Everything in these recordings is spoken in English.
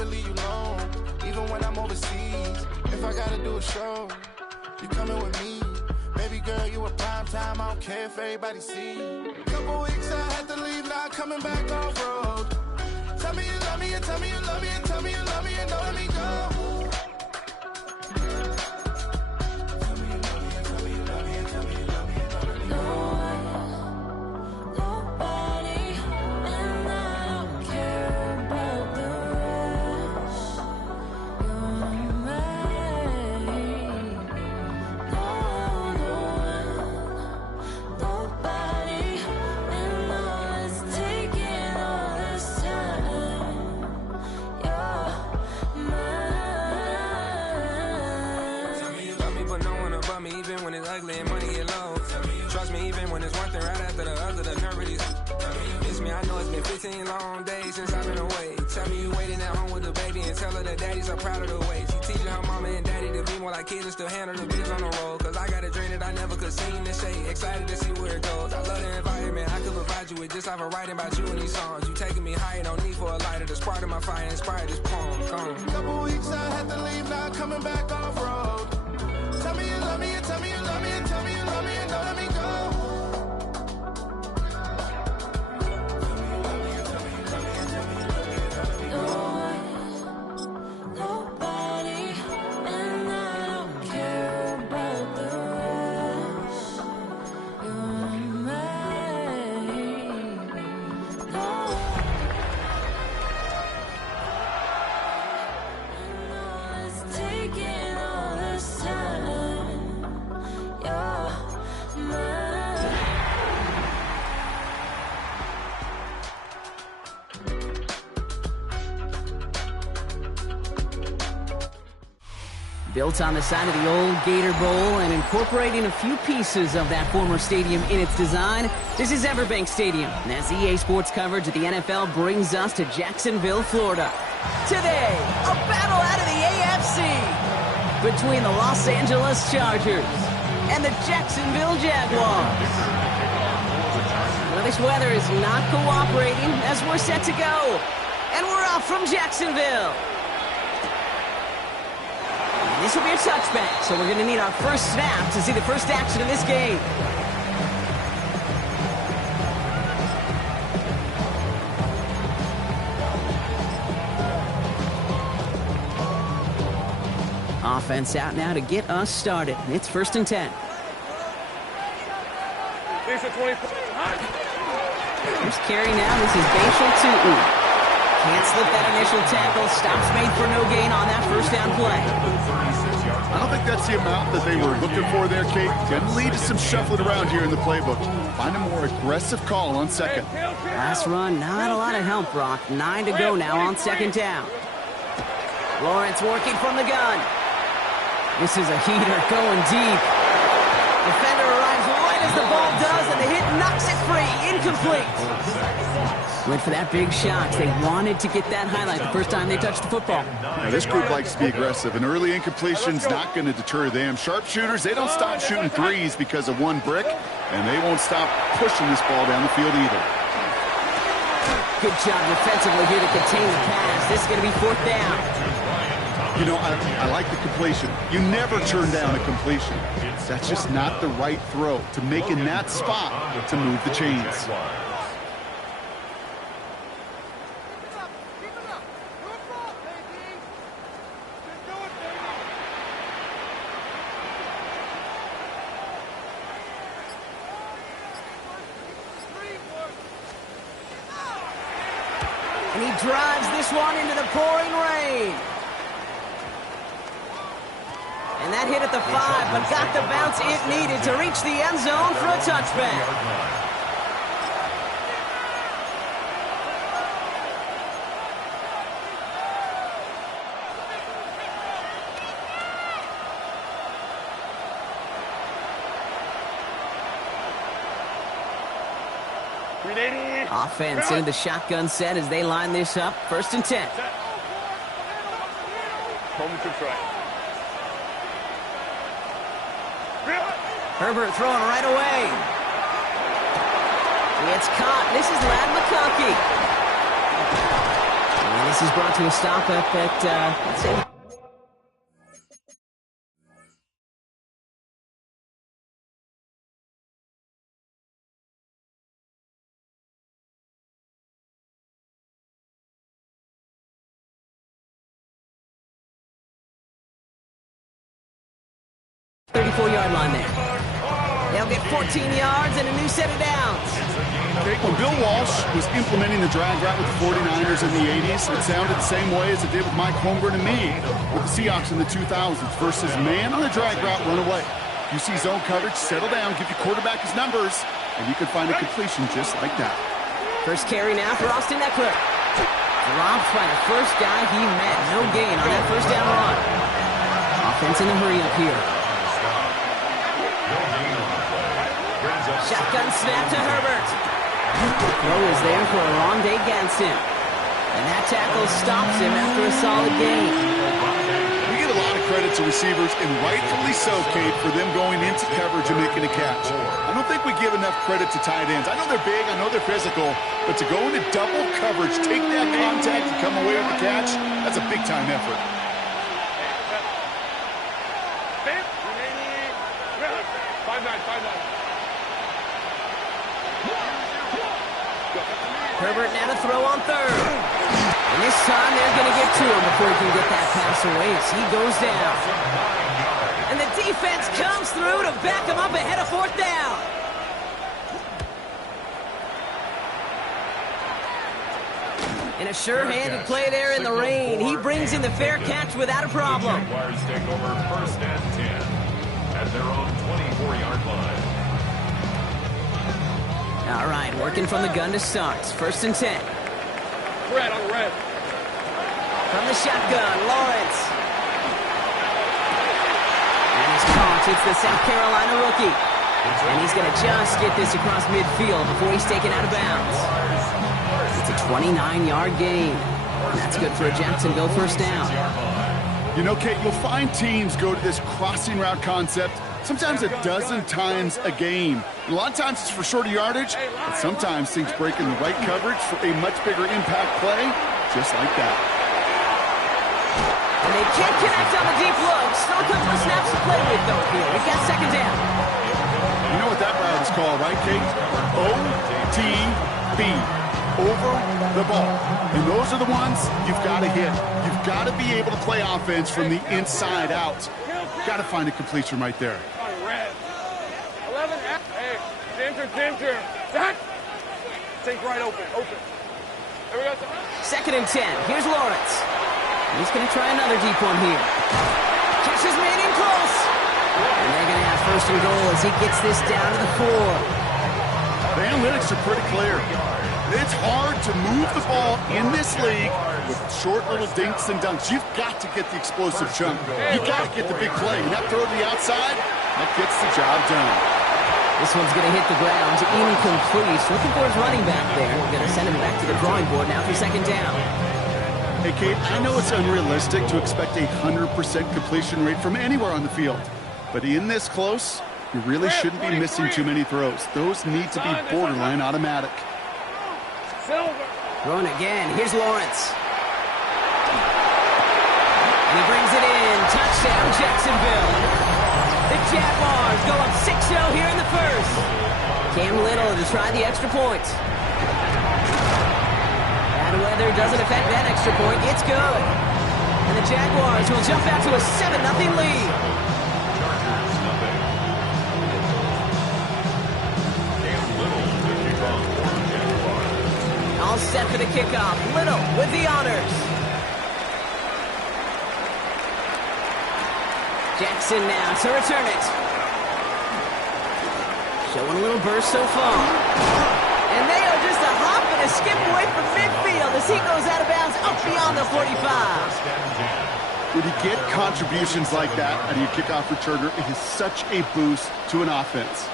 never leave you alone, even when I'm overseas. If I gotta do a show, you coming with me. Baby girl, you a prime time, I don't care if everybody see. Couple weeks I had to leave, now I'm coming back off road. Tell me you love me, and tell me you love me, and tell me you love me, and don't let me go. Even when it's ugly and money get low. Trust me, even when it's one thing right after the other, the nerve really miss me. I know it's been 15 long days since I've been away. Tell me you waiting at home with the baby and tell her that daddy's so proud of the way. She teaching her mama and daddy to be more like kids and still handle the biz on the road. Cause I got a dream that I never could sing and say. Excited to see where it goes. I love the environment. I could provide you with just off of writing about you in these songs. You taking me higher, no need for a lighter. The spark of my fire inspired this poem. Come. Couple weeks I had to leave, now I'm coming back off road. Tell me you love me, and tell me you love me, and tell me you love me, and don't let me go. Built on the side of the old Gator Bowl and incorporating a few pieces of that former stadium in its design, this is Everbank Stadium. And as EA Sports coverage of the NFL brings us to Jacksonville, Florida. Today, a battle out of the AFC between the Los Angeles Chargers and the Jacksonville Jaguars. Well, this weather is not cooperating as we're set to go. And we're off from Jacksonville. This will be a touchback, so we're going to need our first snap to see the first action of this game. Offense out now to get us started. It's 1st and 10. Here's carry now. This is Bashal Tootin. Can't slip that initial tackle. Stops made for no gain on that first down play. I don't think that's the amount that they were looking for there, Kate. Going to lead to some shuffling around here in the playbook. Find a more aggressive call on second. Last run, not a lot of help, Brock. 9 to go now on 2nd down. Lawrence working from the gun. This is a heater going deep. Defender arrives right as the ball does, and the hit knocks it free. Incomplete. Went for that big shot. They wanted to get that highlight the first time they touched the football. Now, this group likes to be aggressive. An early incompletion's not going to deter them. Sharpshooters, they don't stop shooting threes because of one brick, and they won't stop pushing this ball down the field either. Good job defensively here to contain the pass. This is going to be 4th down. You know, I like the completion. You never turn down a completion. That's just not the right throw to make in that spot to move the chains. And he drives this one into the pouring rain. And that hit at the 5, but got the bounce it needed to reach the end zone for a touchback. Offense in the shotgun set as they line this up. 1st and 10. Herbert throwing right away. It's caught. This is Ladd McConkey. And this is brought to a stop up at, let's say... .34-yard line there. They'll get 14 yards and a new set of downs. Okay, when Bill Walsh was implementing the drag route with the 49ers in the 80s, it sounded the same way as it did with Mike Holmgren and me with the Seahawks in the 2000s versus man on the drag route, run away. You see zone coverage, settle down, give your quarterback his numbers, and you can find a completion just like that. First carry now for Austin Eckler. Dropped by the first guy he met. No gain on that first down run. Offense in a hurry up here. Shotgun snap to Herbert. Throw is there for a long day against him. And that tackle stops him after a solid gain. We get a lot of credit to receivers, and rightfully so, Kate, for them going into coverage and making a catch. I don't think we give enough credit to tight ends. I know they're big, I know they're physical, but to go into double coverage, take that contact, and come away with the catch, that's a big-time effort. Herbert now to throw on third. And this time they're going to get to him before he can get that pass away as he goes down. And the defense comes through to back him up ahead of fourth down. And a sure-handed play there in the rain. He brings in the fair catch without a problem. Jaguars take over first and 10 at their own 24-yard line. All right, working from the gun to start. First and 10. Red on red. From the shotgun, Lawrence. And he's caught. It's the South Carolina rookie. And he's going to just get this across midfield before he's taken out of bounds. It's a 29-yard gain. And that's good for a Jacksonville first down. You know, Kate, you'll find teams go to this crossing route concept sometimes a dozen times a game. And a lot of times it's for shorter yardage, but sometimes things break in the right coverage for a much bigger impact play, just like that. And they can't connect on the deep look. Still a couple of snaps to play with, though, here. We've got second down. You know what that route is called, right, Kate? OTB. Over the ball. And those are the ones you've got to hit. You've got to be able to play offense from the inside out. Got to find a completion right there. 11. Hey, center. That. Take right open. There we go. Second and 10. Here's Lawrence. He's going to try another deep one here. Catch is made in close. And they're going to have first and goal as he gets this down to the 4. The analytics are pretty clear. It's hard to move the ball in this league with short little dinks and dunks. You've got to get the explosive chunk. You've got to get the big play. And that throw to the outside, that gets the job done. This one's going to hit the ground, incomplete. Looking for his running back there. We're going to send him back to the drawing board now for second down. Hey, Kate, I know it's unrealistic to expect a 100% completion rate from anywhere on the field. But in this close, you really shouldn't be missing too many throws. Those need to be borderline automatic. Throwing again. Here's Lawrence. And he brings it in. Touchdown, Jacksonville. The Jaguars go up 6-0 here in the first. Cam Little to try the extra point. Bad weather doesn't affect that extra point. It's good. And the Jaguars will jump out to a 7-0 lead. All set for the kickoff. Little with the honors. Jackson now to return it. Showing a little burst so far. And they are just a hop and a skip away from midfield as he goes out of bounds up beyond the 45. When you get contributions like that out of your kickoff returner, it is such a boost to an offense.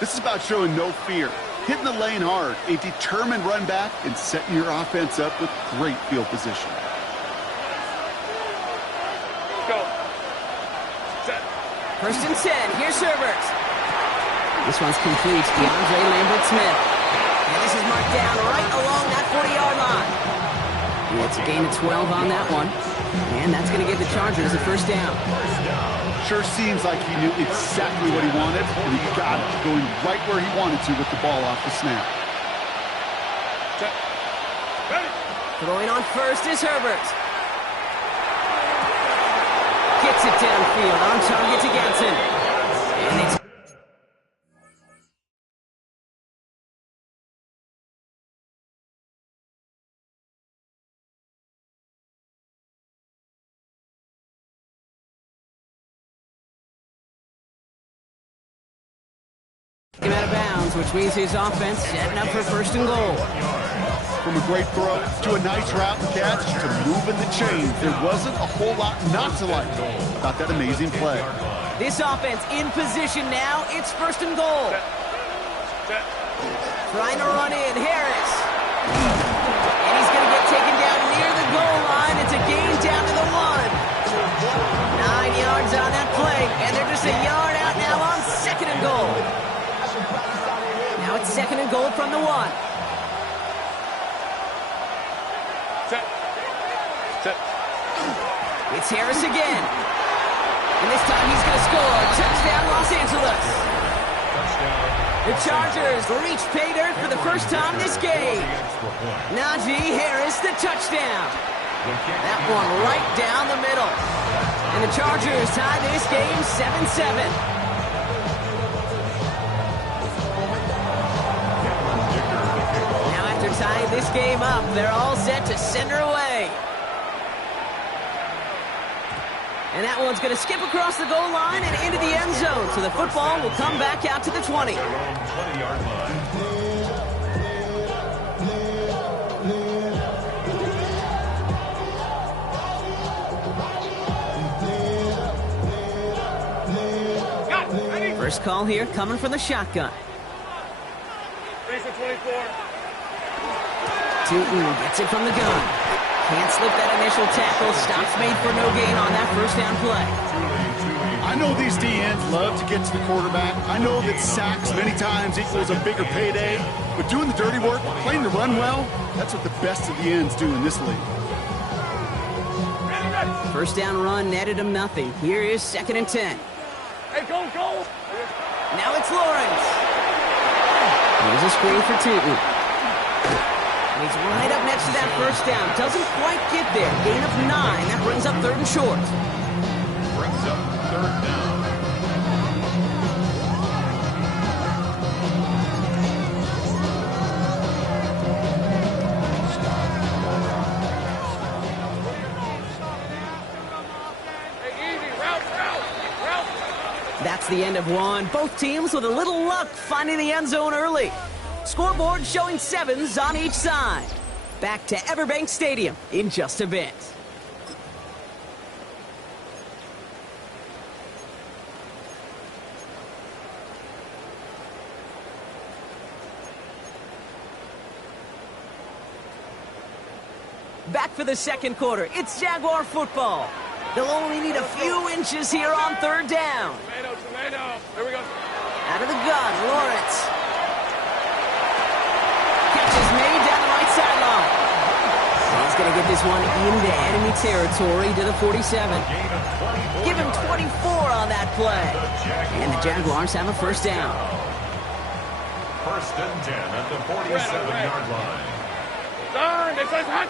This is about showing no fear. Hitting the lane hard, a determined run back, and setting your offense up with great field position. Go. Set. First and 10. Here's Herbert. This one's complete. DeAndre Lambert-Smith. And this is marked down right along that 40-yard line. It's a gain of 12 on that one. And that's going to give the Chargers a first down. Sure seems like he knew exactly what he wanted, and he got it going right where he wanted to with the ball off the snap. Throwing on first is Herbert. Gets it downfield, on target to Ganson. And it's out of bounds, which means his offense setting up for first and goal. From a great throw to a nice route and catch to moving the chains, there wasn't a whole lot not to like about that amazing play. This offense in position now. It's first and goal. Trying to run in, Harris. And he's going to get taken down near the goal line. It's a gain down to the 1. 9 yards on that play, and they're just a yard out now on second and goal. Now it's second and goal from the 1. It's Harris again. And this time he's going to score. Touchdown, Los Angeles. The Chargers reach pay dirt for the first time this game. Najee Harris, the touchdown. That one right down the middle. And the Chargers tie this game 7-7. Now after tying this game up, they're all set to send her away. And that one's going to skip across the goal line and into the end zone. So the football will come back out to the 20. First call here coming from the shotgun. Tootin gets it from the gun. Can't slip that initial tackle. Stops made for no gain on that first down play. I know these DNs love to get to the quarterback. I know that sacks many times equals a bigger payday. But doing the dirty work, playing the run well, that's what the best of the ends do in this league. First down run netted him nothing. Here is second and 10. Hey, go! Now it's Lawrence. Here's a screen for Tootin. He's right up next to that first down. Doesn't quite get there. Gain of 9. That brings up third and short. Brings up third down. That's the end of one. Both teams with a little luck finding the end zone early. Scoreboard showing 7s on each side. Back to Everbank Stadium in just a bit. Back for the second quarter. It's Jaguar football. They'll only need a few inches here on third down. Tomato. There we go. Out of the gun, Lawrence. Is made down the right sideline. He's going to get this one into enemy territory to the 47. Give him 24 on that play. And the Jaguars have a first down. First and 10 at the 47-yard line. Darn, it's hot.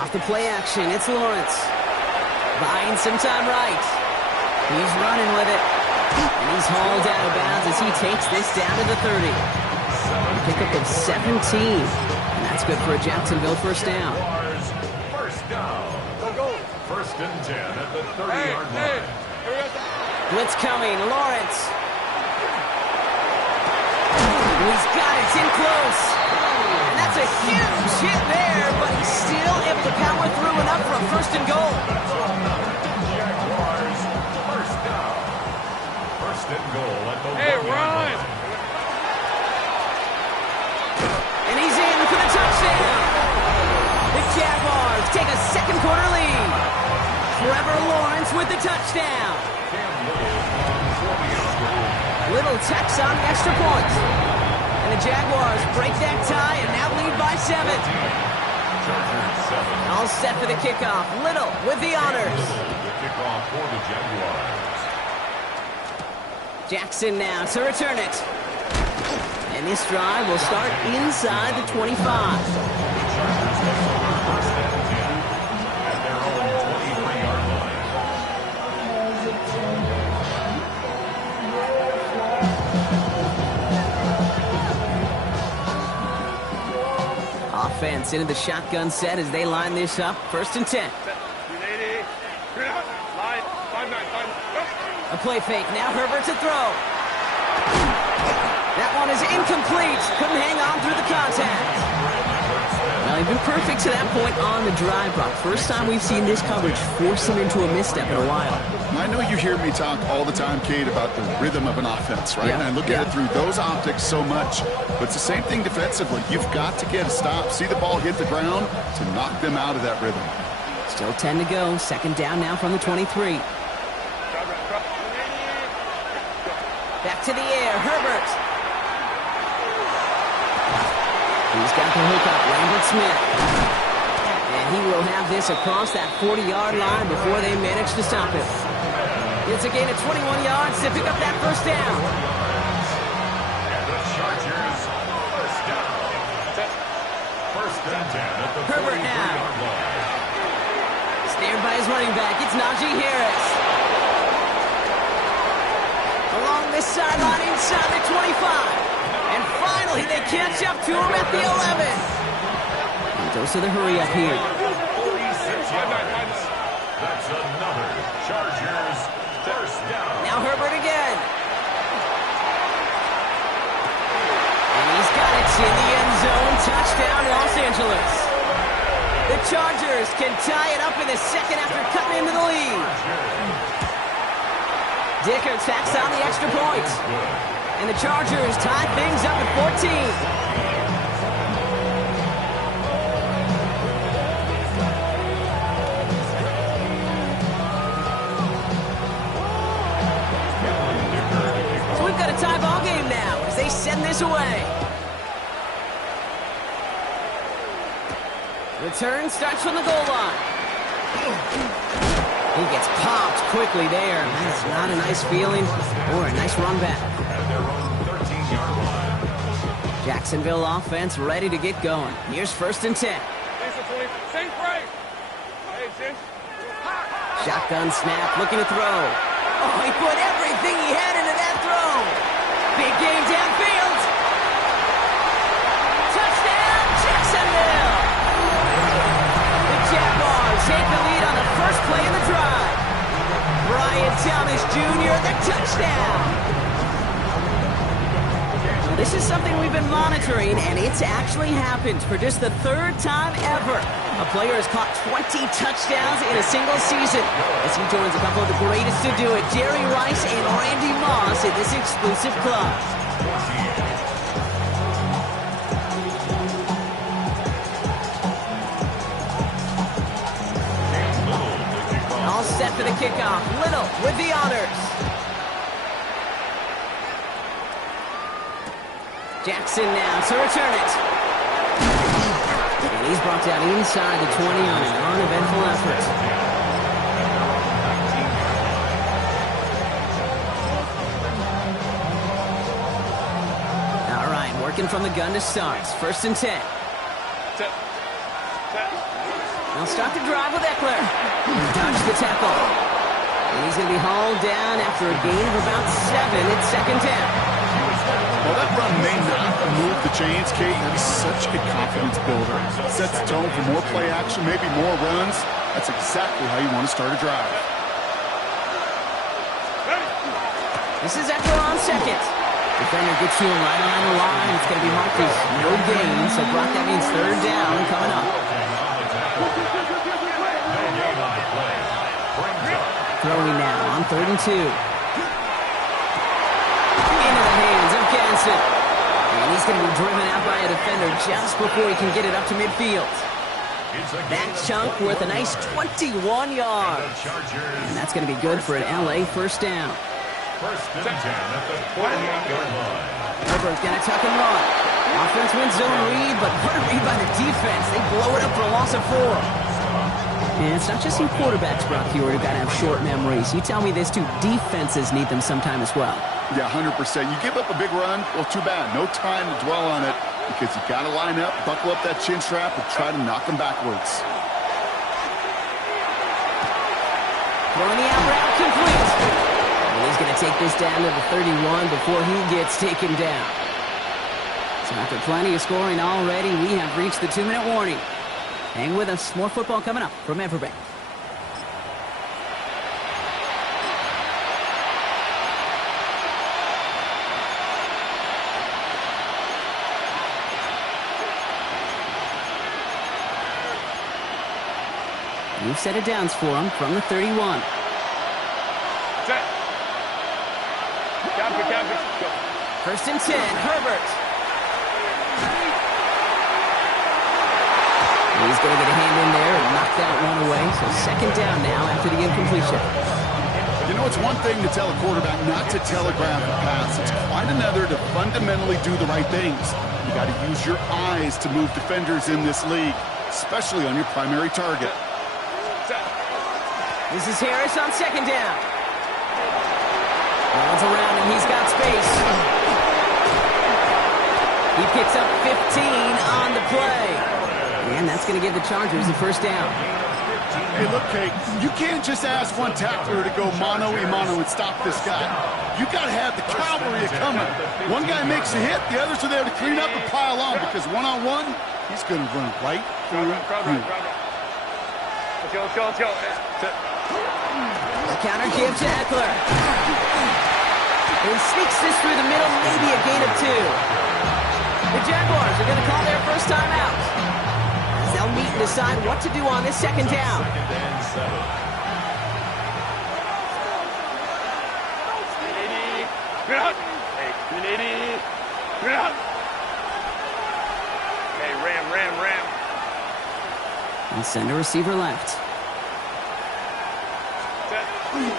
Off the play action, it's Lawrence. Buying some time right. He's running with it. And he's hauled out of bounds as he takes this down to the 30. Pickup of 17. And that's good for a Jacksonville first down. First down. First and 10 at the 30-yard line. Blitz coming. Lawrence. He's got it. It's in close. And that's a huge hit there, but he's still able to power through enough for a first and goal. Jaguars, first down. First and goal at the 1-yard line. And he's in for the touchdown. The Jaguars take a second quarter lead. Trevor Lawrence with the touchdown. Little tacks on the extra point. And the Jaguars break that tie and now lead by 7. All set for the kickoff. Little with the honors. The kickoff for the Jaguars. Jackson now to return it. And this drive will start inside the 25. First and 10 at their own 23-yard line. Offense into the shotgun set as they line this up. First and 10. A play fake. Now Herbert to throw. That one is incomplete. Couldn't hang on through the contact. Well, he's been perfect to that point on the drive, Brock. First time we've seen this coverage force him into a misstep in a while. I know you hear me talk all the time, Kate, about the rhythm of an offense, right? Yeah. And I look at it through those optics so much. But it's the same thing defensively. You've got to get a stop, see the ball hit the ground to knock them out of that rhythm. Still 10 to go. Second down now from the 23. Back to the air. Herbert. He's got the hook up. Lambert Smith. And he will have this across that 40-yard line before they manage to stop it. It's a gain of 21 yards to pick up that first down. And the Chargers, first down. First and 10 at the Herbert now. 43-yard line. Snared by his running back. It's Najee Harris. Along this sideline inside the 25. And finally, they catch up to him at the 11. He goes to the hurry up here. 46 yards. That's another Chargers first down. Now Herbert again. And he's got it in the end zone. Touchdown, Los Angeles. The Chargers can tie it up in the second after cutting into the lead. Dicker tacks on the extra point. And the Chargers tie things up at 14. So we've got a tie ball game now as they send this away. Return starts from the goal line. He gets popped quickly there. That's not a nice feeling or a nice run back. Jacksonville offense ready to get going. Here's first and 10. Shotgun snap, looking to throw. Oh, he put everything he had into that throw. Big game downfield. Touchdown, Jacksonville. The Jaguars take the lead on the first play of the drive. Brian Thomas Jr., the touchdown. This is something we've been monitoring, and it's actually happened for just the third time ever. A player has caught 20 touchdowns in a single season as he joins a couple of the greatest to do it, Jerry Rice and Randy Moss, in this exclusive club. All set for the kickoff. Little with the honors. Jackson now to return it. And he's brought down inside the 20 on an uneventful effort. All right, working from the gun to start. First and 10. They'll start the drive with Eckler. He dodged the tackle. And he's going to be hauled down after a gain of about 7 at second down. Well, that run may not move the chains, Kate. He's such a confidence builder. Sets the tone for more play action, maybe more runs. That's exactly how you want to start a drive. This is Eckler on second. Defender gets to him right on the line. It's going to be marked as no gain. So, Brock, that means third down coming up. Throwing now on 3rd and 2. Into the hands of Ganson. And he's going to be driven out by a defender just before he can get it up to midfield. That chunk worth a nice 21 yards. And that's going to be good for an LA first down. First and 10 at the 48-yard line. Herbert's gonna tuck and run. Offense wins zone read, but what a read by the defense. They blow it up for a loss of 4. And it's not just you quarterbacks, Brock Hewitt, who gotta have short memories. You tell me this too, defenses need them sometime as well. Yeah, 100%. You give up a big run, well, too bad. No time to dwell on it because you gotta line up, buckle up that chin strap, and try to knock them backwards. Throwing the out route complete. And he's going to take this down to the 31 before he gets taken down. So after plenty of scoring already, we have reached the 2-minute warning. Hang with us. More football coming up from Everbank. New set of downs for him from the 31. Set. Copy. Go. First and 10, Herbert. He's going to get a hand in there and knock that one away. So second down now after the incompletion. You know, it's one thing to tell a quarterback not to telegraph a pass. It's quite another to fundamentally do the right things. You got to use your eyes to move defenders in this league, especially on your primary target. This is Harris on second down. Runs around and he's got space. He picks up 15 on the play. And that's going to give the Chargers the first down. Hey, look, Kate, you can't just ask one tackler to go mano-a-mano and stop this guy. You got to have the cavalry coming. One guy makes a hit, the others are there to clean up and pile on because one-on-one, he's going to run right through you. Let's go. The counter give to Eckler. He sneaks this through the middle, maybe a gain of 2. The Jaguars are going to call their first time out. As they'll meet and decide what to do on this second down. Hey, ram. And send a receiver left.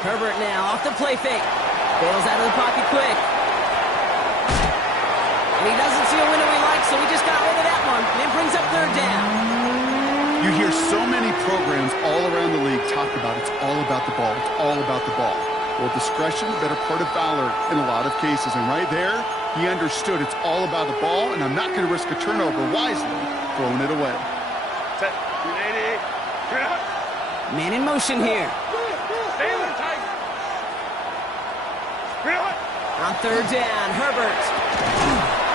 Herbert now off the play fake. Bails out of the pocket quick. And he doesn't see a window he likes, so he just got rid of that one. And it brings up third down. You hear so many programs all around the league talk about it's all about the ball. It's all about the ball. Well, discretion, the better part of valor in a lot of cases. And right there, he understood it's all about the ball, and I'm not going to risk a turnover wisely, throwing it away. Set. 280. Man in motion here. Stay there, tight. On third down, Herbert.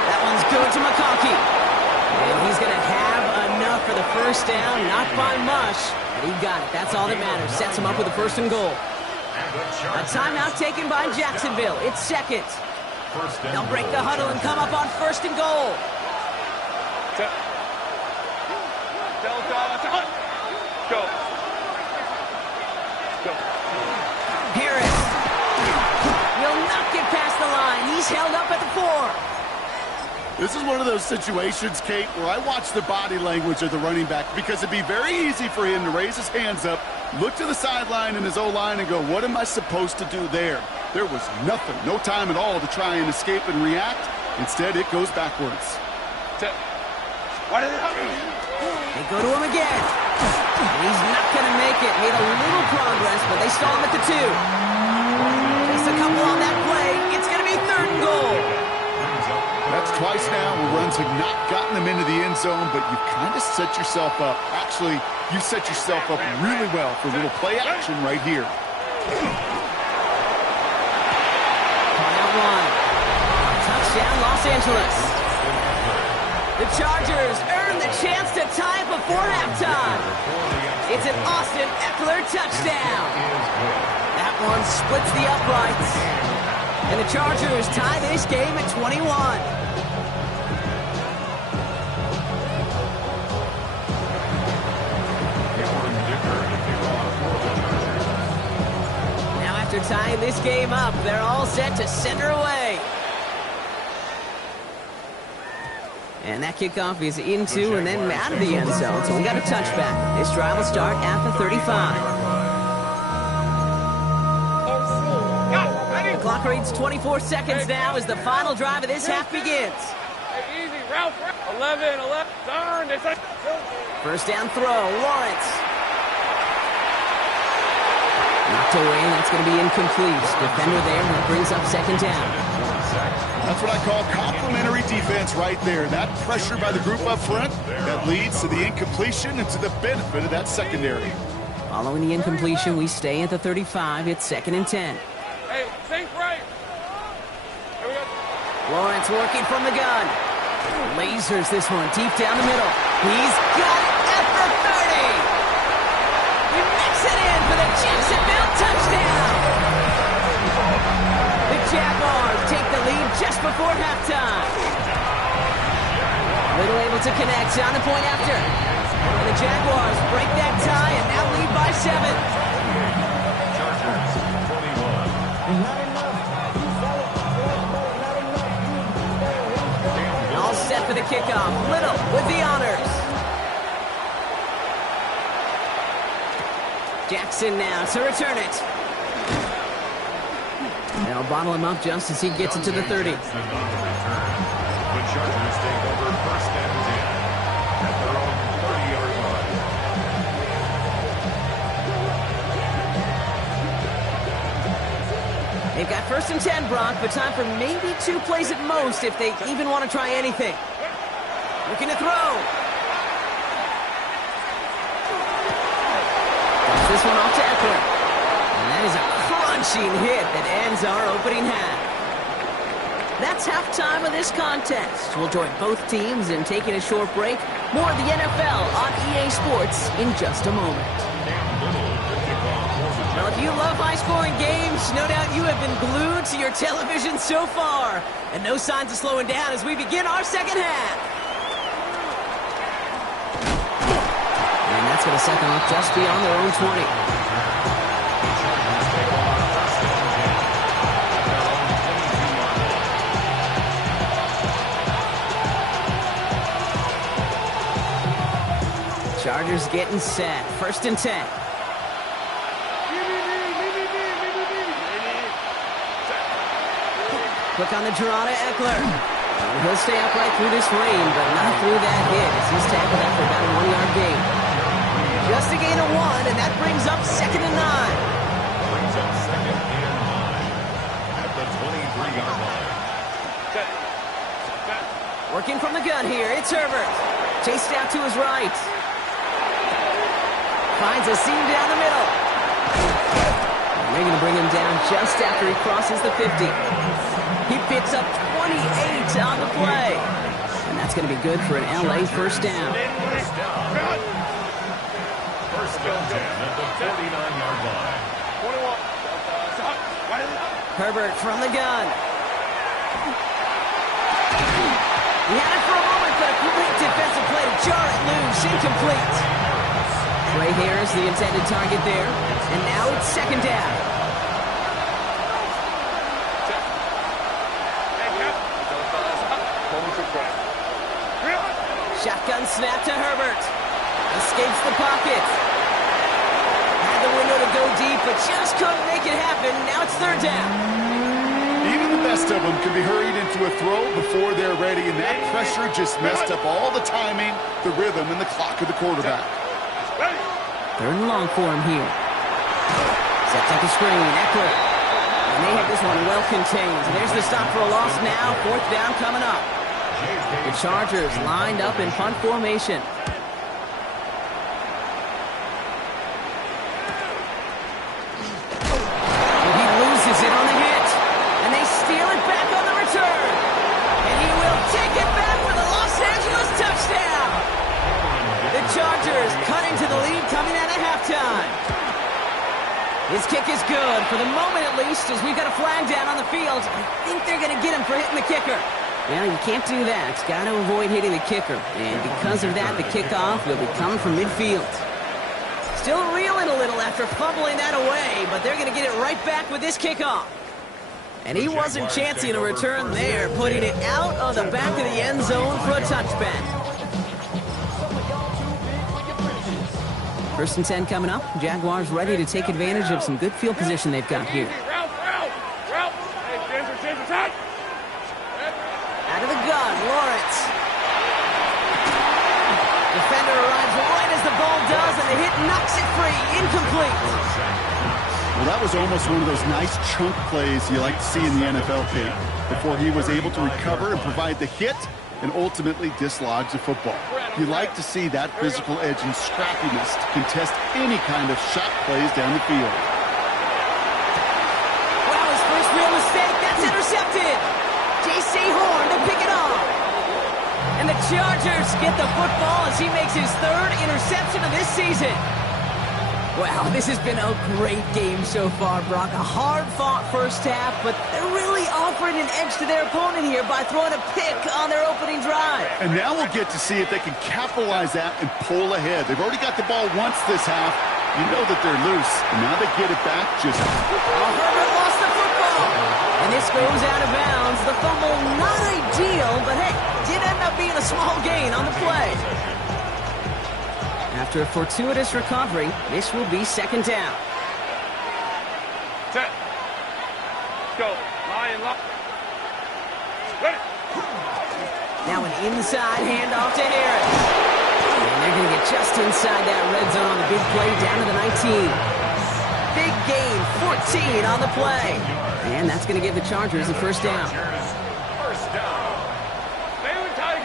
That one's good to McConkey. And he's going to have enough for the first down, not by much, but he got it. That's all that matters. Sets him up with a first and goal. A timeout taken by Jacksonville. It's second. They'll break the huddle and come up on first and goal. Delta. Go. Harris will not get past the line. He's held up at the 4. This is one of those situations, Kate, where I watch the body language of the running back because it'd be very easy for him to raise his hands up, look to the sideline in his O-line and go, what am I supposed to do there? There was nothing, no time at all to try and escape and react. Instead, it goes backwards. What is it? They go to him again. He's not going to make it. Made a little progress, but they stall him at the 2. Just a couple on that play. It's going to be third and goal. That's twice now where runs have not gotten them into the end zone, but you've kind of set yourself up. Actually, you set yourself up really well for a little play action right here. One. Touchdown, Los Angeles. The Chargers earn the chance to tie it before halftime. It's an Austin Eckler touchdown. That one splits the uprights. And the Chargers tie this game at 21. Now after tying this game up, they're all set to send her away. And that kickoff is into and then out of the end zone. So we got a touchback. This drive will start at the 35. The clock Clock reads 24 seconds now as the final drive of this half begins. Hey, easy, Ralph. 11. Darn. First down throw, Lawrence. Knocked away, and that's going to be incomplete. Defender there, that brings up second down. That's what I call complementary defense right there. That pressure by the group up front that leads to the incompletion and to the benefit of that secondary. Following the incompletion, we stay at the 35. It's 2nd and 10. Hey, think right. Here we go. Lawrence working from the gun. Lasers this one deep down the middle. He's got it at the 30. He makes it in for the Jacksonville touchdown. The Jaguars take the lead just before halftime. Little able to connect on the point after. And the Jaguars break that tie and now lead by 7. All set for the kickoff. Little with the honors. Jackson now to return it. They'll bottle him up just as he gets it to the 30. The Chargers take over 1st and 10 at their own 30-yard line. They've got 1st and 10, Brock, but time for maybe 2 plays at most if they even want to try anything. Looking to throw. Dumps this one off to Eckler. And that is a crunching hit that ends our opening half. That's halftime of this contest. We'll join both teams in taking a short break. More of the NFL on EA Sports in just a moment. Well, if you love high-scoring games, no doubt you have been glued to your television so far. And no signs of slowing down as we begin our second half. And that's going to set them up just beyond their own 20. Chargers getting set. 1st and 10. Quick on the draw to Eckler. He'll stay upright through this rain, but not through that hit as he's tackled after about a 1-yard gain. Just a gain of 1, and that brings up 2nd and 9. Brings up 2nd and 9 at the 23-yard line. Working from the gun here, it's Herbert. Chased out to his right. Finds a seam down the middle. And they're going to bring him down just after he crosses the 50. He picks up 28 on the play. And that's going to be good for an LA first down. 1st and 10 at the 49-yard line. Herbert from the gun. He had it for a moment, but a great defensive play to jar it loose. Incomplete. Ray Harris, the intended target there. And now it's 2nd down. Shotgun snap to Herbert. Escapes the pocket. Had the window to go deep, but just couldn't make it happen. Now it's 3rd down. Even the best of them can be hurried into a throw before they're ready, and that pressure just messed up all the timing, the rhythm, and the clock of the quarterback. 3rd and long for him here. Sets up the screen, Eckler. And they have this one well contained. There's the stop for a loss now. 4th down coming up. The Chargers lined up in punt formation. And he loses it on the hit. And they steal it back on the return. And he will take it back for the Los Angeles touchdown. The Chargers cut into the lead coming out of halftime. His kick is good, for the moment at least, as we've got a flag down on the field. I think they're going to get him for hitting the kicker. Well, you can't do that. Got to avoid hitting the kicker. And because of that, the kickoff will be coming from midfield. Still reeling a little after fumbling that away, but they're going to get it right back with this kickoff. And he wasn't chancing a return there, putting it out of the back of the end zone for a touchback. 1st and 10 coming up. Jaguars ready to take advantage of some good field position they've got here. the hit, knocks it free, incomplete. Well, that was almost one of those nice chunk plays you like to see in the NFL, Kate, before he was able to recover and provide the hit and ultimately dislodge the football. You like to see that physical edge and scrappiness to contest any kind of shot plays down the field. Wow, his first real mistake, that's intercepted. J.C. Horn to pick it off. And the Chargers get the football as he makes his third interception of this season. Wow, this has been a great game so far, Brock. A hard-fought first half, but they're really offering an edge to their opponent here by throwing a pick on their opening drive. And now we'll get to see if they can capitalize that and pull ahead. They've already got the ball once this half. You know that they're loose, and now they get it back just... Herbert lost the football, and this goes out of bounds. The fumble, not ideal, but hey, did end up being a small gain on the play. After a fortuitous recovery, this will be second down. Set. Go. Lion, lock. Ready. Now an inside handoff to Harris. And they're going to get just inside that red zone on the big play down to the 19. Big gain, 14 on the play. And that's going to give the Chargers the first down. First down.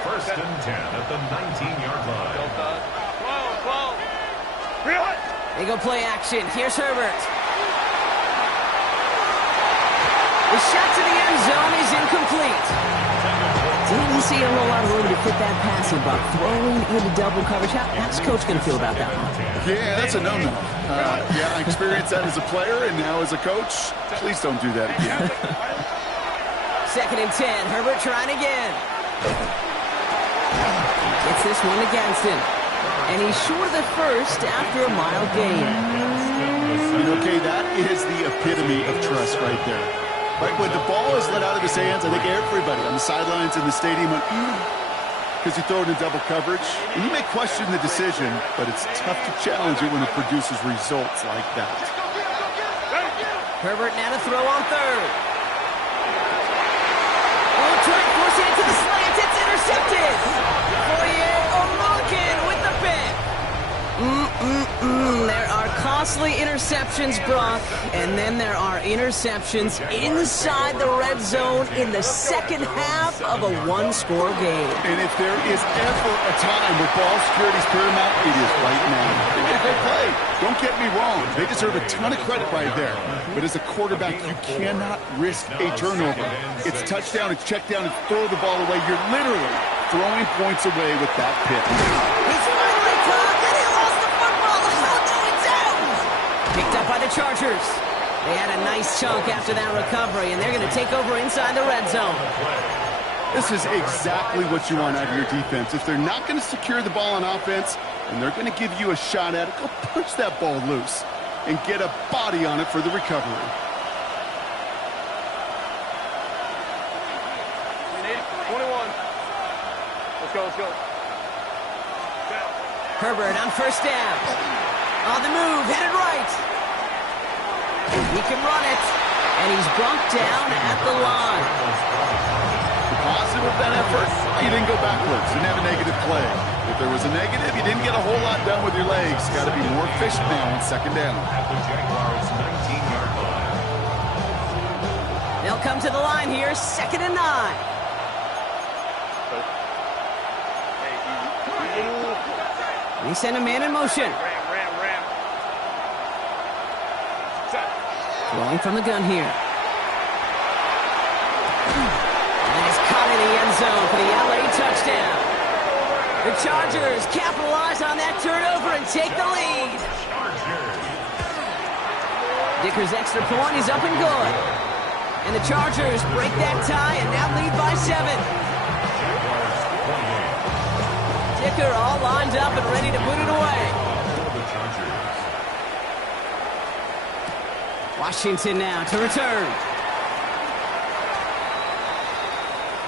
First and 10 at the 19-yard line. They go play action. Here's Herbert. The shot to the end zone is incomplete. Didn't see a whole lot of room to fit that pass in, but throwing into double coverage. How's Coach going to feel about that one? Yeah, that's a no-no. Yeah, I experienced that as a player, and now as a coach, please don't do that again. Second and 10. Herbert trying again. Gets this one to Gadsden. And he's short of the first after a mild gain. Okay, that is the epitome of trust right there. Right when the ball is let out of his hands, I think everybody on the sidelines in the stadium went, because you throw it in double coverage. And you may question the decision, but it's tough to challenge it when it produces results like that. Herbert now to throw on third. Oh, trying to force it into the slant. It's intercepted. Fourier O'Rourke with the pick. There are costly interceptions, Brock, and then there are interceptions inside the red zone in the second half of a one-score game. And if there is ever a time where ball security is paramount, it is right now. They made a great play. Don't get me wrong. They deserve a ton of credit right there. But as a quarterback, you cannot risk a turnover. It's touchdown, it's check down, and throw the ball away. You're literally throwing points away with that pick. He's finally caught, and he lost the football. How do we do? Picked up by the Chargers. They had a nice chunk after that recovery, and they're going to take over inside the red zone. This is exactly what you want out of your defense. If they're not going to secure the ball on offense, and they're going to give you a shot at it, go punch that ball loose and get a body on it for the recovery. Let's go. Herbert on first down. On the move, headed right. He can run it, and he's brought down at the line. Positive of that effort, you didn't go backwards. Didn't have a negative play. If there was a negative, you didn't get a whole lot done with your legs. Got to be more efficient now on second down. At the Jaguars' 19-yard line. They'll come to the line here, 2nd and 9. They send a man in motion. Ram. Throwing from the gun here. And he's caught in the end zone for the LA touchdown. The Chargers capitalize on that turnover and take the lead. Dicker's extra point is up and good. And the Chargers break that tie and now lead by 7. Dicker all lined up and ready to put it away. Washington now to return.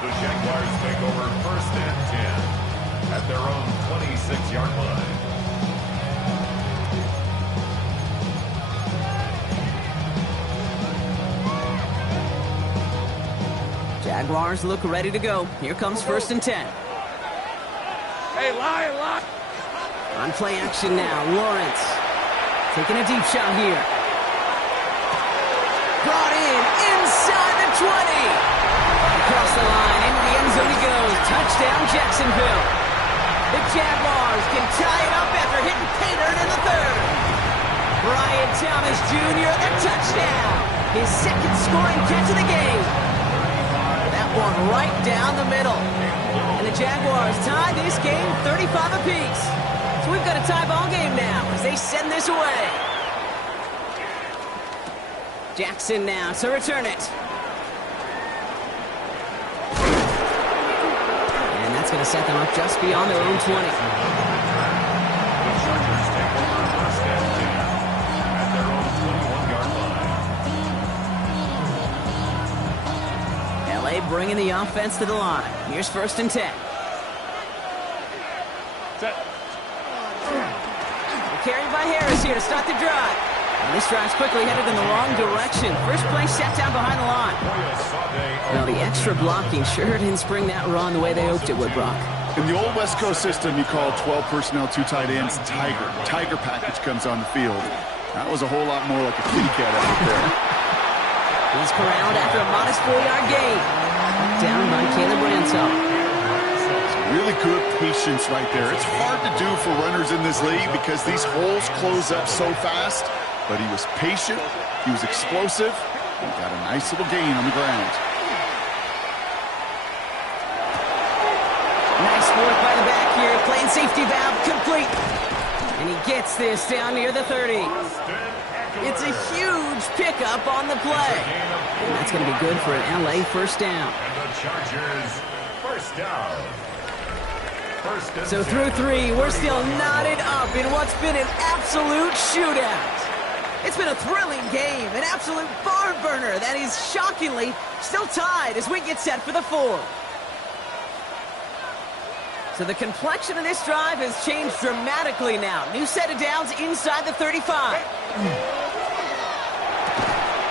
The Jaguars take over 1st and 10 at their own 26-yard line. Jaguars look ready to go. Here comes 1st and 10. Hey, Lion, lock. On play action now, Lawrence. Taking a deep shot here. Brought in, inside the 20. Across the line, into the end zone he goes. Touchdown, Jacksonville. The Jaguars can tie it up after hitting pay dirt in the third. Brian Thomas Jr., the touchdown. His second scoring catch of the game. That one right down the middle. And the Jaguars tie this game 35 apiece. So we've got a tie ball game now as they send this away. Jackson now to return it. And that's going to set them up just beyond their own 20. The Chargers take over first and 10 at their own 21-yard line. LA bringing the offense to the line. Here's first and 10. Set. Carried by Harris here to start the drive. And this drive's quickly headed in the wrong direction. First play set down behind the line. Now the extra blocking sure didn't spring that run the way they hoped it would, Brock. In the old West Coast system, you call 12 personnel, 2 tight ends, Tiger. Tiger package comes on the field. That was a whole lot more like a kitty cat out there. He's corralled after a modest 4-yard gain. Down by Caleb Ransom. Really good patience right there. It's hard to do for runners in this league because these holes close up so fast. But he was patient, he was explosive, and got a nice little gain on the ground. Nice work by the back here. Playing safety valve complete. And he gets this down near the 30. It's a huge pickup on the play. And that's going to be good for an LA first down. And the Chargers first down. So through 3, we're still knotted up in what's been an absolute shootout. It's been a thrilling game, an absolute barn burner that is shockingly still tied as we get set for the 4th. So the complexion of this drive has changed dramatically now. New set of downs inside the 35.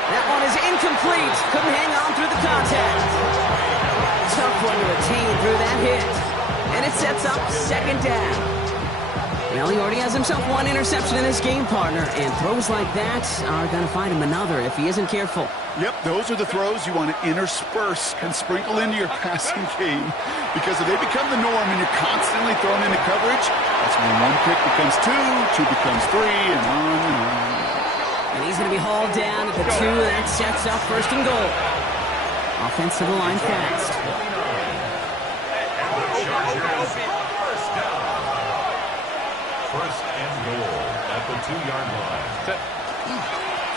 That one is incomplete. Couldn't hang on through the contact. Tough one to attain through that hit. And it sets up second down. Well, he already has himself one interception in this game, partner, and throws like that are going to find him another if he isn't careful. Yep, those are the throws you want to intersperse and sprinkle into your passing game, because if they become the norm and you're constantly thrown into coverage, that's when 1 pick becomes 2, 2 becomes 3, and on and on. And he's going to be hauled down at the 2. That sets up first and goal. Offense to the line fast. First and goal at the 2-yard line.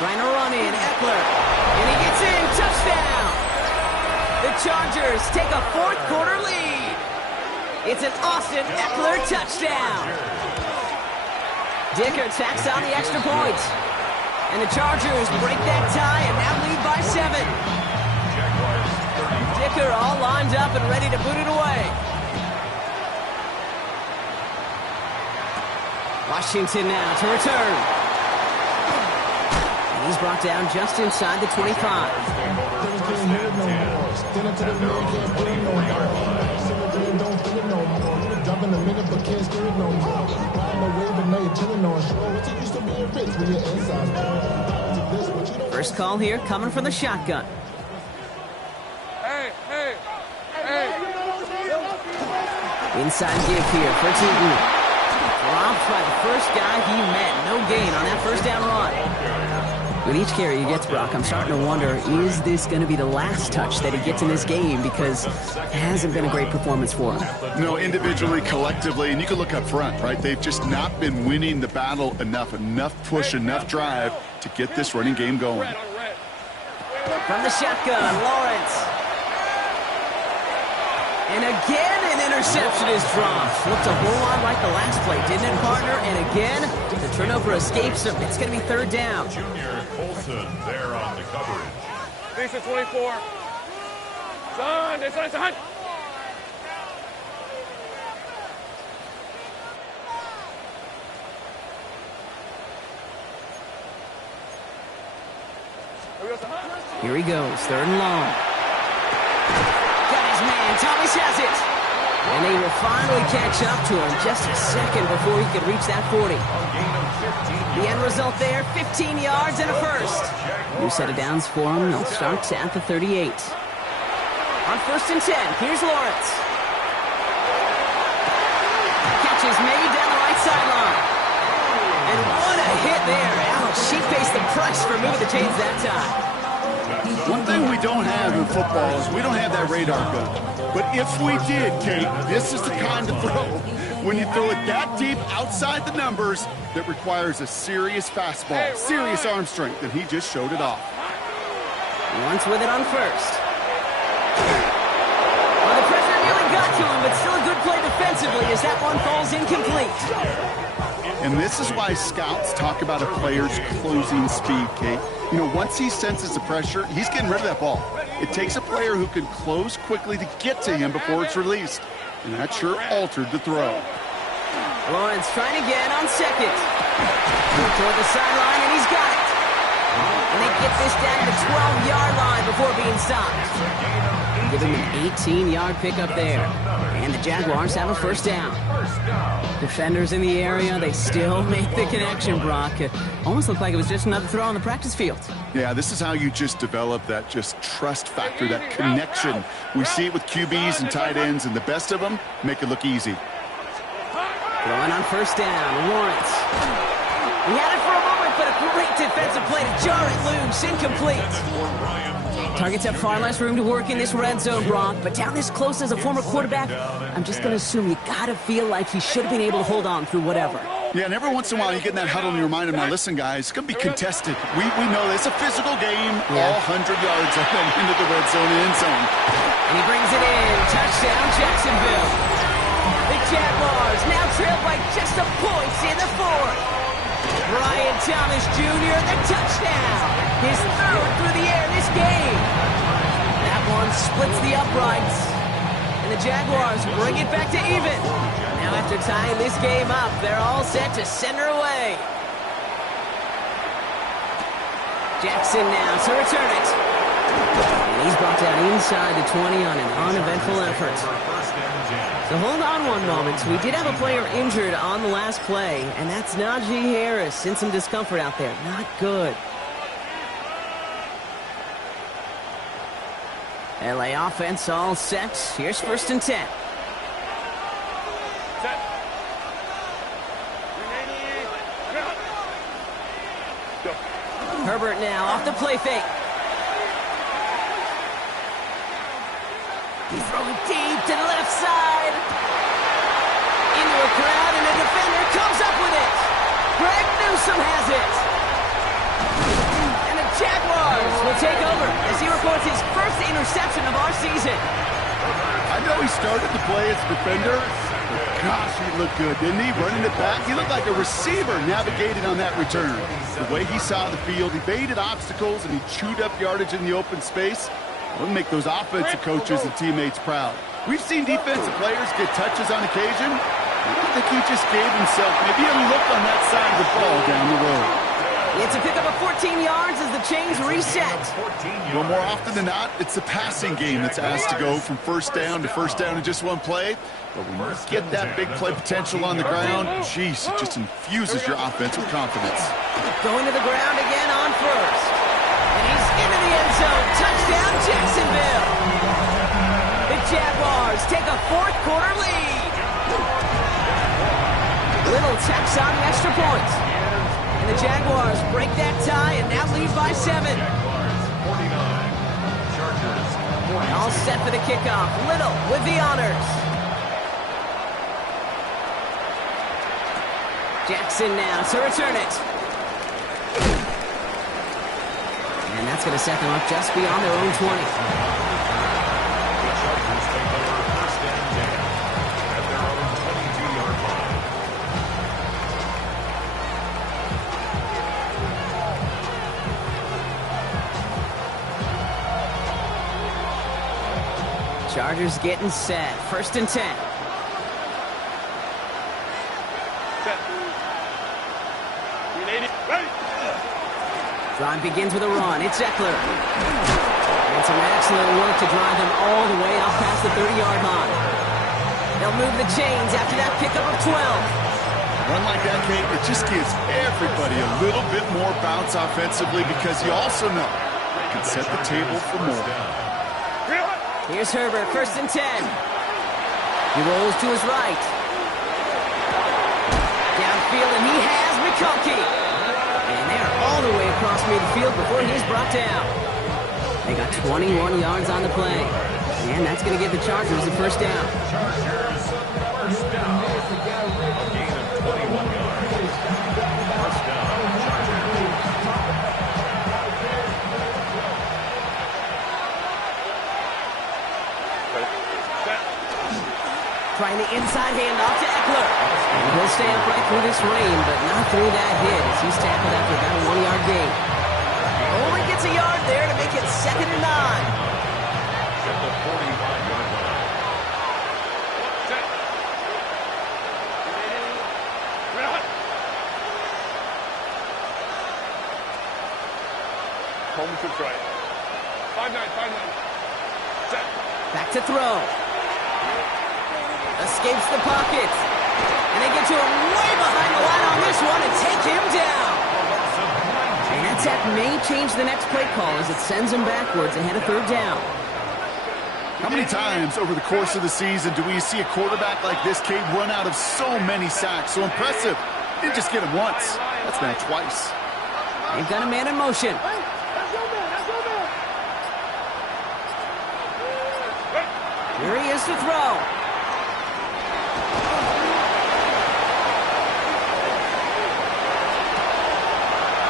Trying to run in, Eckler. And he gets in, touchdown! The Chargers take a 4th quarter lead. It's an Austin Eckler touchdown. Dicker tacks on the extra point. And the Chargers break that tie and now lead by 7. Dicker all lined up and ready to boot it away. Washington now to return. And he's brought down just inside the 25. First call here coming from the shotgun. Hey. Inside give here for Teaton. Dropped by the first guy he met. No gain on that first down run. With each carry he gets, Brock, I'm starting to wonder, is this going to be the last touch that he gets in this game? Because it hasn't been a great performance for him. No, individually, collectively, and you can look up front, right? They've just not been winning the battle enough push, enough drive to get this running game going. From the shotgun, Lawrence. And again, an interception is dropped. Looked a whole lot like the last play, didn't it, partner? And again, the turnover escapes him. It's going to be 3rd down. Junior Colson there on the coverage. Lisa 24. Son, it's a Here he goes, 3rd and long. Got his man, Thomas has it. And they will finally catch up to him just a second before he could reach that 40. The end result there, 15 yards and a first. New set of downs for him. They'll start at the 38. On 1st and 10, here's Lawrence. Catch is made down the right sideline. And what a hit there. Ouch, she faced the press for moving the chains that time. One thing we don't have in football is we don't have that radar gun. But if we did, Kate, this is the kind of throw, when you throw it that deep outside the numbers, that requires a serious fastball, serious arm strength, and he just showed it off. Once with it on 1st. Well, the pressure nearly got to him, but still a good play defensively as that one falls incomplete. And this is why scouts talk about a player's closing speed, Kate. You know, once he senses the pressure, he's getting rid of that ball. It takes a player who can close quickly to get to him before it's released. And that sure altered the throw. Lawrence trying again on 2nd. Toward the sideline, and he's got it. And they get this down to the 12-yard line before being stopped. Give him an 18-yard pickup there. And the Jaguars have a 1st down. Defenders in the area, they still make the connection, Brock. It almost looked like it was just another throw on the practice field. Yeah, this is how you just develop that just trust factor, that connection. We see it with QBs and tight ends, and the best of them make it look easy. Throwing on 1st down, Lawrence. He had it for a moment, but a great defensive play to jar it loose, incomplete. Targets have far less room to work in this red zone, Brock, but down this close as a former quarterback, I'm just going to assume you got to feel like he should have been able to hold on through whatever. Yeah, and every once in a while you get in that huddle in your mind, and now listen, guys, it's going to be contested. We know this. It's a physical game, all 100 yards of them into the red zone and end zone. And he brings it in. Touchdown, Jacksonville. The Jaguars now trail by just a point in the 4th. Brian Thomas Jr., the touchdown. His 3rd through the air this game. That one splits the uprights. And the Jaguars bring it back to even. Now after tying this game up, they're all set to send her away. Jackson now to return it. And he's brought down inside the 20 on an uneventful effort. So hold on one moment. We did have a player injured on the last play, and that's Najee Harris. In some discomfort out there. Not good. LA offense all set. Here's 1st and 10. Herbert now off the play fake. He's throwing deep to the left side. Into a crowd, and the defender comes up with it. Greg Newsome has it. And the Jaguars will take over as he records his 1st interception of our season. I know he started to play as a defender, but gosh, he looked good, didn't he? Running it back, he looked like a receiver navigating on that return. The way he saw the field, he evaded obstacles, and he chewed up yardage in the open space. We'll make those offensive coaches and teammates proud. We've seen defensive players get touches on occasion. I don't think he just gave himself maybe a look on that side of the ball down the road. It's a pickup of 14 yards as the chains reset. Well, more often than not, it's the passing game that's asked to go from 1st down to 1st down in just one play. But when you get that big play potential on the ground, geez, it just infuses your offense with confidence. Going to the ground again on 1st. And he's into the end zone. Touchdown, Jacksonville. The Jaguars take a 4th quarter lead. Little tacks on the extra point. And the Jaguars break that tie and now lead by 7. All set for the kickoff. Little with the honors. Jackson now to return it. And that's going to set them up just beyond their own 20. Chargers getting set. 1st and 10. Drive begins with a run. It's Eckler. And some excellent work to drive them all the way up past the 30-yard line. They'll move the chains after that pickup of 12. Run like that, Kate, it just gives everybody a little bit more bounce offensively because you also know it can set the table for more. Here's Herbert, 1st and 10. He rolls to his right. Downfield, and he has McConkey. And they're all the way across midfield before he's brought down. They got 21 yards on the play. And that's going to give the Chargers a 1st down. Chargers, 1st down. A gain of 21 yards. 1st down, Chargers. Trying the inside handoff to Eckler. And he'll stay upright through this rain, but not through that hit as he's tackled after about a 1-yard gain. Only gets a yard there to make it 2nd and 9. At the 45-yard line. Home to try. 5-9, 5-9. Set. Back to throw. Escapes the pocket. And they get to him way behind the line on this one and take him down. And that sack may change the next play call as it sends him backwards ahead of 3rd down. How many times over the course of the season do we see a quarterback like this, Kate, run out of so many sacks? So impressive. Didn't just get him once. That's now twice. They've got a man in motion. Here he is to throw.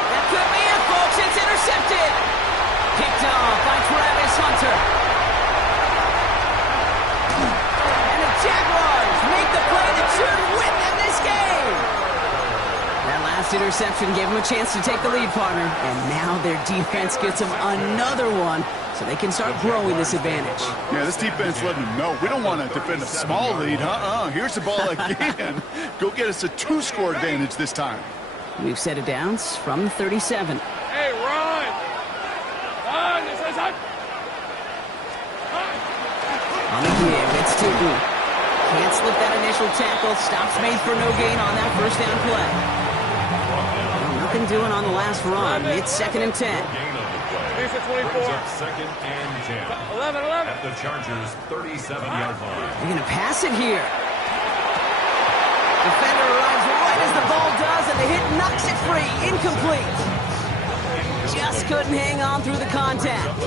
That could be it, folks. It's intercepted. Picked off by Travis Hunter. And the Jaguars make the play that should win them this game. That last interception gave them a chance to take the lead, partner. And now their defense gets them another one, so they can start growing this advantage. Yeah, this defense letting them know we don't want to defend a small lead. Here's the ball again. Go get us a 2-score advantage this time. We've set it down from 37. Hey, run! Run! This is up! On the give, it's Tootin. Can't slip that initial tackle. Stops made for no gain on that 1st down play. Well, nothing doing on the last run. It's 2nd and 10. Gain on the play. Here's the 24. Brings up 2nd and 10. 11. At the Chargers' 37-yard line. They're going to pass it here. Defender arrives right as the ball does, and the hit knocks it free. Incomplete. Just couldn't hang on through the contact.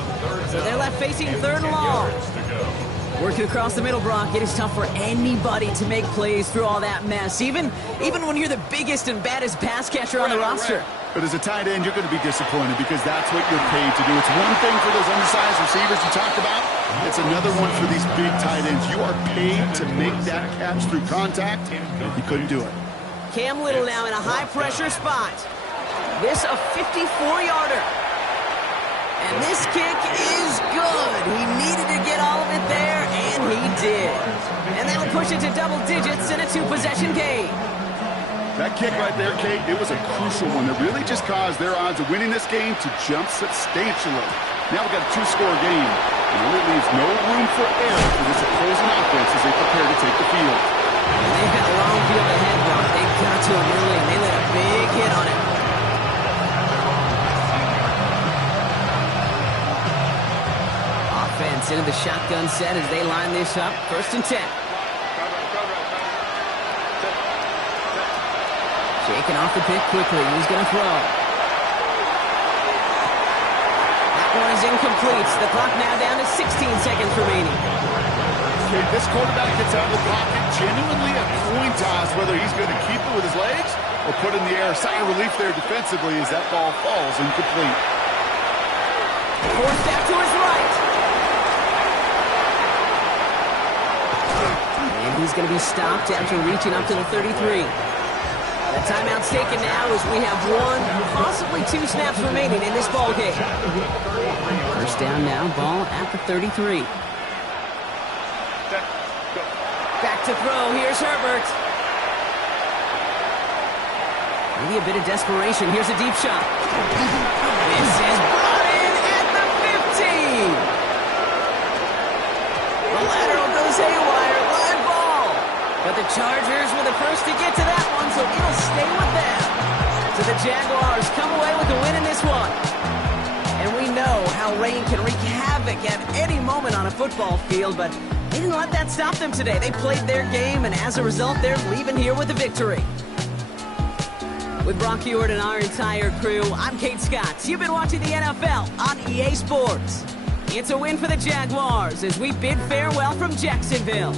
So they're left facing 3rd and long. Working across the middle, Brock, it is tough for anybody to make plays through all that mess, even when you're the biggest and baddest pass catcher on the roster. But as a tight end, you're going to be disappointed because that's what you're paid to do. It's one thing for those undersized receivers you talked about. It's another one for these big tight ends. You are paid to make that catch through contact. You couldn't do it. Cam Little now in a high-pressure spot. This a 54-yarder. And this kick is good. He needed to get all of it there, and he did. And that'll push it to double digits in a 2-possession game. That kick right there, Kate, it was a crucial one that really just caused their odds of winning this game to jump substantially. Now we've got a 2-score game. It really leaves no room for error for this opposing offense as they prepare to take the field. And they've got a long field ahead, Brock. They got to him early, and they let a big hit on it. Offense into the shotgun set as they line this up. 1st and 10. Shaking off the pick quickly. He's going to throw. That one is incomplete. The clock now down to 16 seconds remaining. Okay, this quarterback gets out of the pocket genuinely a coin toss whether he's going to keep it with his legs or put it in the air. Sigh of relief there defensively as that ball falls incomplete. 4th down to his right. And he's going to be stopped after reaching up to the 33. The timeout's taken now as we have 1, possibly 2 snaps remaining in this ball game. 1st down now, ball at the 33. Back to throw, here's Herbert. Maybe a bit of desperation, here's a deep shot. This is brought in at the 15. The lateral goes haywire, live ball. one. And we know how rain can wreak havoc at any moment on a football field, but they didn't let that stop them today. They played their game, and as a result, they're leaving here with a victory. With Brock Hewitt and our entire crew, I'm Kate Scott. You've been watching the NFL on EA Sports. It's a win for the Jaguars as we bid farewell from Jacksonville.